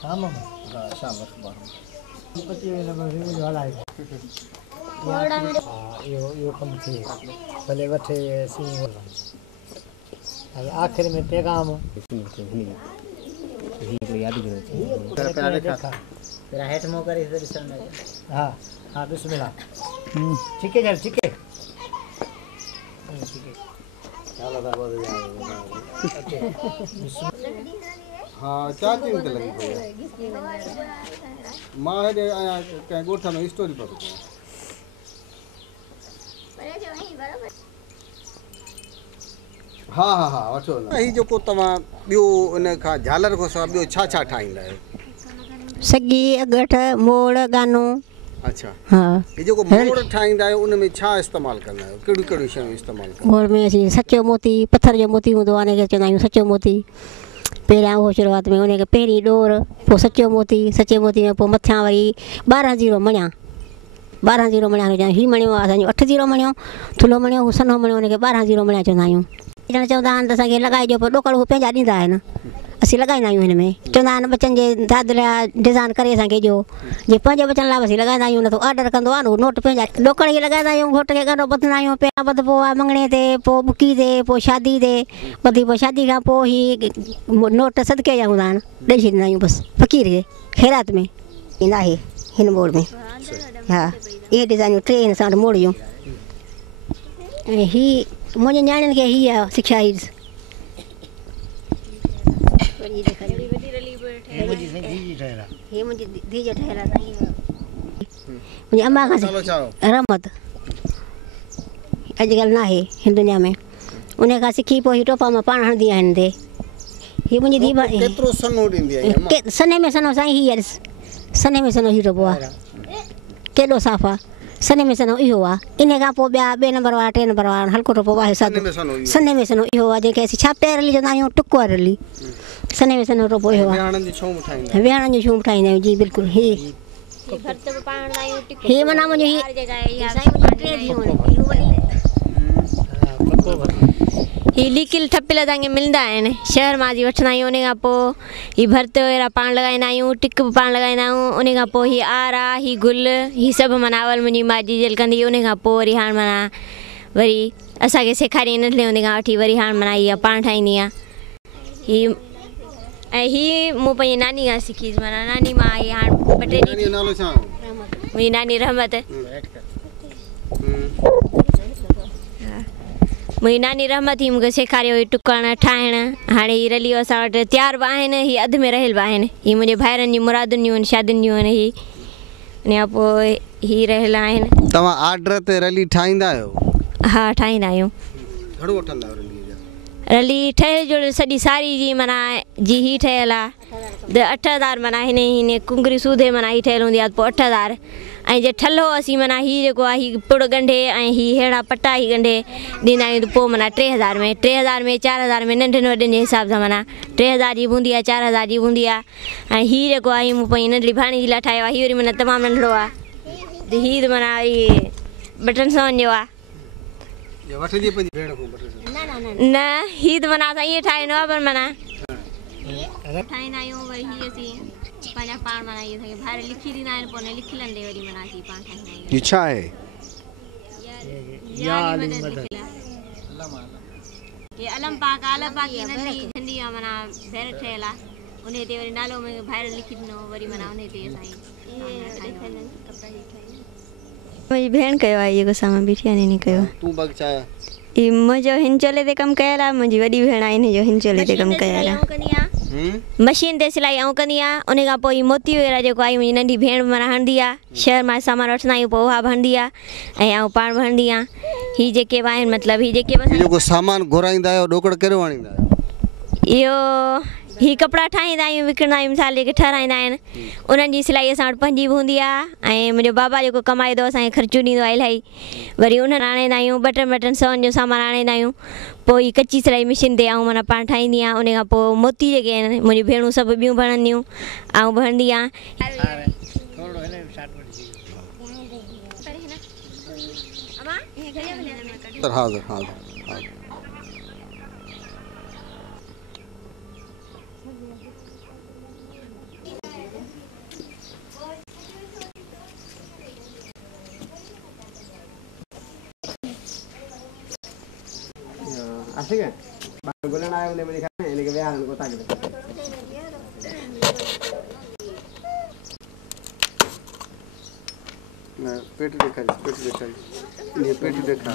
शाम में हाँ शाम वक्त 25 नंबर वाला है यो कम थी भले वठे सी अब आखिर में पैगाम याद देखा तेरा हेट मो करे इधर सन हाँ हाँ बिस्मिल्लाह ठीक है यार ठीक है हाँ चाची में लगी मां है कहीं गोठा में स्टोरी पर हाँ हाँ हाँ वठो ही जो को तमा बियो इन का झालर को सा बियो छा छा ठाईंदा है सगी अगठ मोड़ गानो अच्छा हाँ ये जो को मोड़ ठाईंदा है उन में छा इस्तेमाल करना है केड़ी केड़ी शय इस्तेमाल करना मोड़ में असी सच्चो मोती पत्थर जो मोती हूंदो आने के चवंदा आहियूं सच्चो मोती पहिरियां वो शुरुआत में उन खे पहिरीं डोर पोइ सच्चो मोती सच्चे मोती में पोइ मथियां वरी 12 जीरो मणिया 12 जीरो मणिया हुजनि ही मणियो असांजो 8 जीरो मणियो थुलो मणियो हू सन्हो मणियो उन खे 12 जीरो मणिया चवंदा आहियूं ॼण चवंदा आहिनि त असांखे लॻाइजो पोइ ॾोकड़ हू पंहिंजा ॾींदा आहिनि असीं लॻाईंदा आहियूं हिन में चवंदा आहिनि बचनि जे दाद लाइ डिज़ाइन करे असांखे ॾियो जे पंहिंजे बचनि लाइ असीं लॻाईंदा आहियूं न त ऑडर कंदो आहे न उहो नोट पंहिंजा ॾोकड़ खे लॻाईंदा आहियूं घोट खे ॻंढो ॿधंदा आहियूं पहिरियां ॿधबो आहे मङणे ते पोइ बुकी ते पोइ शादी ते ॿधी पोइ शादी खां पोइ ही नोट सदके जा हूंदा आहिनि ॾेई छॾींदा आहियूं बसि फ़क़ीर खे ख़ैरात में ईंदा आहे हिन मोड़ में हा इहे डिज़ाइनियूं 3 हिन सां मोड़ जूं ऐं ही मुंहिंजे नियाणियुनि खे ही आहे सिखिया ही हे मुंहिंजी धीउ जो ठहियलु आहे मुंहिंजी अम्मा खां रहमत अॼुकल्ह न आहे हिन दुनिया में उन खां सिखी पोइ हीअ टोपा मां पाण हणंदी आहियां हिन ते हीअ मुंहिंजी धीउ केतिरो सनो ॾींदी आहे सने में सनो साईं हीअ ॾिस सने में सनो हीअ टोपो आहे केॾो साफ़ु आहे सने में सनो इहो आहे इन खां पोइ ॿिया 2 नंबर वारा 3 नंबर वारा हल्को टोपो आहे सादो सने में सनो इहो आहे जंहिंखे असीं छापे रली चवंदा आहियूं टुको रली सने में सनो टोपो इहो आहे विहाणनि जी छूं ठाहींदा आहियूं जी बिल्कुलु ही माना मुंहिंजो ही लिकिल ठपियल तव्हांखे मिलंदा आहिनि शहर मां जी वठंदा आहियूं उन खां पोइ हीअ भर्त अहिड़ा पाण लॻाईंदा आहियूं टिक बि पाण लॻाईंदा आहियूं उन खां पोइ हीअ आरा हीअ गुल हीअ सभु माना अवल मुंहिंजी माउ जी जेल कंदी उन खां पोइ वरी हाणे माना वरी असांखे सेखारी नंढे हूंदे खां वठी वरी हाणे माना हीअ पाण ठाहींदी आहियां हीअ ऐं हीअ मूं पंहिंजी नानी खां सिखीसि माना नानी मां हीअ हाणे 2 टे ॾींहं मुंहिंजी नानी रहमत मुंहिंजी नानी रहमत ही मूंखे सेखारियो हुई टुकण ठाहिणु हाणे हीअ रलियूं असां वटि तयारु बि आहिनि हीअ अधु में रहियल बि आहिनि हीअ मुंहिंजे भाइरनि जी मुरादुनि जूं आहिनि शादियुनि जूं आहिनि हीअ इन खां पोइ हीअ रहियल आहिनि तव्हां ऑर्डर ते रली ठाहींदा आहियो हा ठाहींदा आहियूं घणो वठंदा आहियो रली ठहियल जो सॼी साड़ी जी माना जी ही ठहियल आहे 8000 माना हिन कुंगरी सूधे माना ही ठहियल हूंदी आहे पोइ 8000 ऐं जे ठलो असीं माना हीअ जेको आहे हीअ पुड़ ॻंढे ऐं हीअ अहिड़ा पटा ही ॻंढे ॾींदा आहियूं त पोइ माना 3000 में 4000 में नंढनि वॾनि जे हिसाब सां माना 3000 जी बि हूंदी आहे 4000 जी बि हूंदी आहे ऐं हीअ जेको आहे मूं पंहिंजी नंढड़ी भाणी जी लाइ ठाहियो आहे हीअ वरी माना तमामु नंढड़ो आहे हीअ त माना वरी बटन सोन जो आहे न हीअ त माना असां ईअं ठाहींदो आहे पर माना ठाहींदा आहियूं वरी हीअ असीं पंहिंजा पाण माना इहे असांखे ॿाहिरि लिखी ॾींदा आहिनि पोइ लिखियलनि ते वरी माना असीं पाण ठाहींदा आहियूं ये छा आहे ये अलम पाक की नंढी झंडी आहे माना भेण ठहियल आहे उन ते वरी नालो ॿाहिरि लिखी ॾिनो वरी माना उन ते असां मुंहिंजी भेण कयो आहे इहो सामान बीठी आहे इन कयो तूं बगचा ही मुंहिंजो हिन चोले ते कमु कयल आहे मुंहिंजी वॾी भेण आहे हिन जो हिन चोले ते कमु कयल आहे मशीन ते सिलाई ऐं कंदी आहियां उन खां पोइ मोती वग़ैरह जेको आहे मुंहिंजी नंढी भेण माना हणंदी आहे शहर मां सामान वठंदा आहियूं पोइ उहा बि हणंदी आहे ऐं आउं पाण बि हणंदी आहियां हीअ जेके बि आहिनि मतिलबु हीअ जेके जेको सामान घुराईंदा आहियो ॾोकड़ कहिड़ो आणींदा आहियो इहो ही कपिड़ा ठाहींदा आहियूं विकिणंदा आहियूं मिसाल जेके ठहाराईंदा आहिनि उन्हनि जी सिलाई असां वटि पंहिंजी बि हूंदी आहे ऐं मुंहिंजो बाबा जेको कमाईंदो असांखे ख़र्चो ॾींदो आहे इलाही वरी उन्हनि आणींदा आहियूं बटन सवन जो सामान आणींदा आहियूं पोइ ही कची सिलाई मशीन ते ऐं माना पाण ठाहींदी आहियां उन खां पोइ मोती जेके आहिनि मुंहिंजी भेणूं सभु ॿियूं भणंदियूं ऐं बि हणंदी आहियां asik kan bang gue nanya udah beli kan ini kebiasaan gue tak gitu nah पेट देखा ini पेट देखा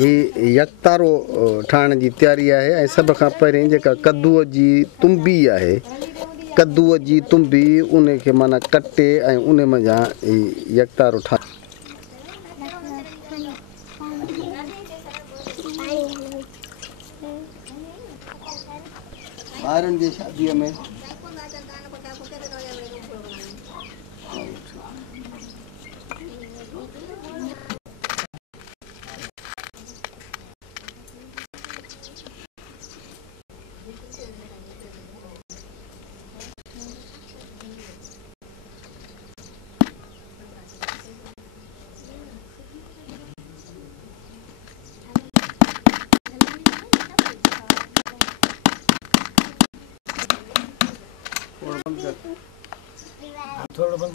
ये यकतारो ठाण जी तैयारी है ऐं सब खां पहिरीं जेका कद्दूअ जी तुंबी आहे कद्दूअ जी तुंबी उन खे माना कटे ऐं उन मंझां यकतारो ठा ॿारनि जी शादीअ में थोड़ा बंद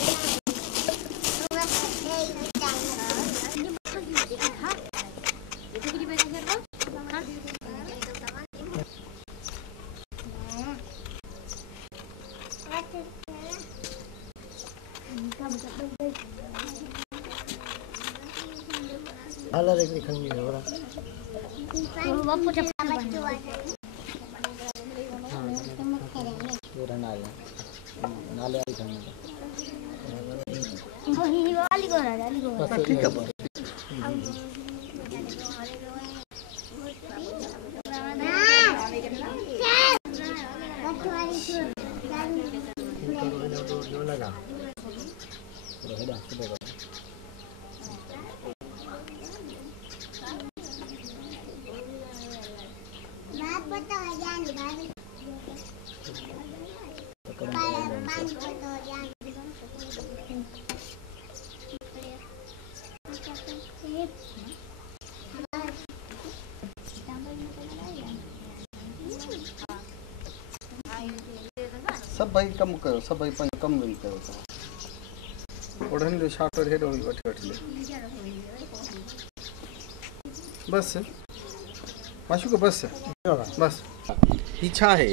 हालत एक खंगी हो रहा बापू चप्पल बच्चों पूरा नाले नाले आई खंगी वही वाली को राजा वाली को ठीक है लगा सब भाई कम कयो सब भाई पंज कम वेही कयो ओढ़न जो शाटर हेडो वठी ले बस माशू को बस बस इच्छा है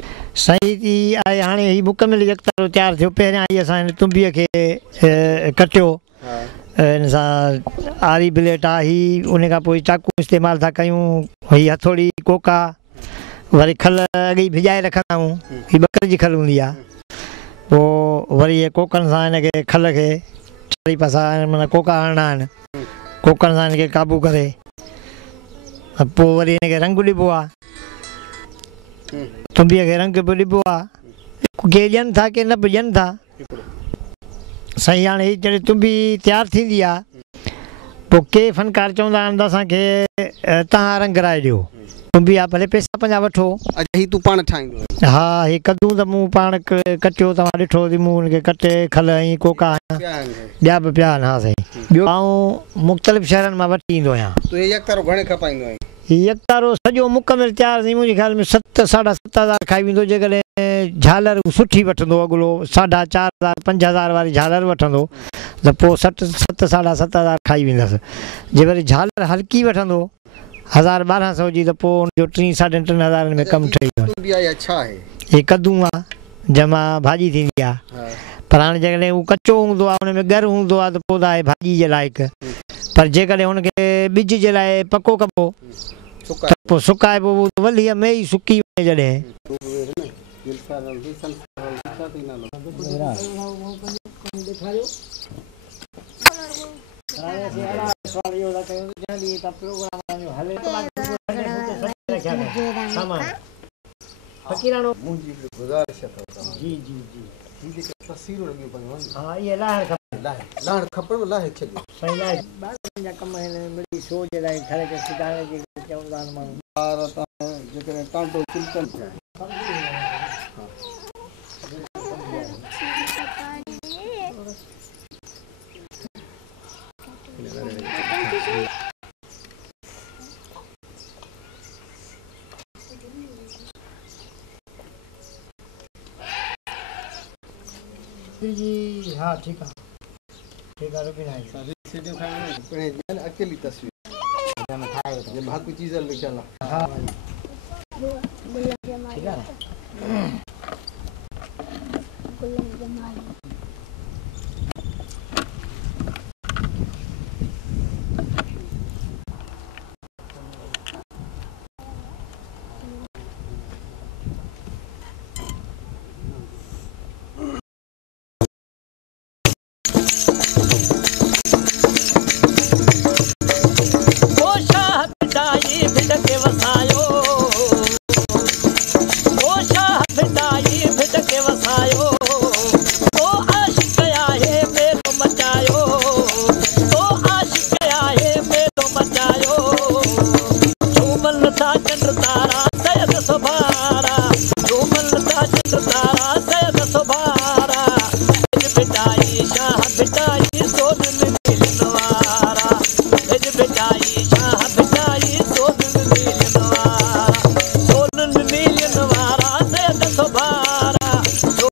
सही थी आहे हाणे ही मुकमिल यकतारो तयार थियो पहिरियां ई असां तुंबीअ खे कटियो इन सां आरी ब्लेट आहे ही उन खां पोइ चाकू इस्तेमालु था कयूं ही हथोड़ी कोका वरी खल अॻे भिॼाए रखंदा आहियूं ही ॿकरे जी खल हूंदी आहे पोइ वरी इहे कोकनि सां हिनखे खल खे चारी पासा माना कोका हणंदा आहिनि कोकनि सां हिनखे क़ाबू करे पोइ वरी हिनखे रंग ॾिबो आहे तुंबीअ खे रंग बि ॾिबो आहे के ॾियनि था के न बि ॾियनि था साईं हाणे हीअ जॾहिं तुंबी तयारु थींदी आहे पोइ के फनकार चवंदा आहिनि त असांखे तव्हां रंग राए ॾियो तुंबी आहे भले पैसा पंहिंजा वठो अच्छा ही तू पाण ठाहींदो हा हे कद्दू त मूं पाण कटियो तव्हां ॾिठो थी मूं हुनखे कटे खल ऐं कोका ॿिया बि पिया आहिनि हा साईं ॿियो आऊं मुख़्तलिफ़ शहरनि मां वठी ईंदो आहियां तो ये यकतारो घणे खपाईंदो आहे हीउ यकतारो सॼो मुकमिल तयारु थी मुंहिंजे ख़्याल में 7-7.5 खाई वेंदो जेकॾहिं झालर सुठी वठंदो अॻिलो 4,500 5,000 वारी झालर वठंदो त पोइ 7-7.5 खाई वेंदसि जे वरी झालर हल्की वठंदो 1,000-1,200 जी त पोइ हुनजो 3-3.5 में कमु ठही वेंदो अच्छा आहे हे कद्दू आहे जंहिंमां भाॼी थींदी आहे पर हाणे जेकॾहिं उहो कचो हूंदो आहे हुन में ॻर हूंदो आहे त पोइ त आहे भाॼी जे लाइक़ु पर जेकॾहिं हुनखे ॿिज जे लाइ पको कबो त पोइ सुकाइबो वलीअ में ई सुकी वञे जॾहिं जी जी जी तस्वीरूं लॻियूं पियूं आहिनि हा इहे लाहिण खपे लाहिण खपनि लाहे छॾियो साईं लाइ ॿारनि जा कम आहिनि मिड़ी शो जे लाइ घर खे सुधारण जे चवंदा आहिनि माण्हू ॿार जेकॾहिं टांडो चिमकनि थिया रुपी जी हाँ ठीक है रुपी ना सारी सीढ़ियों खाने पड़े जान अकेली तस्वीर में ठाए हुए ये बाकी चीज़ लिखा ला हाँ ठीक है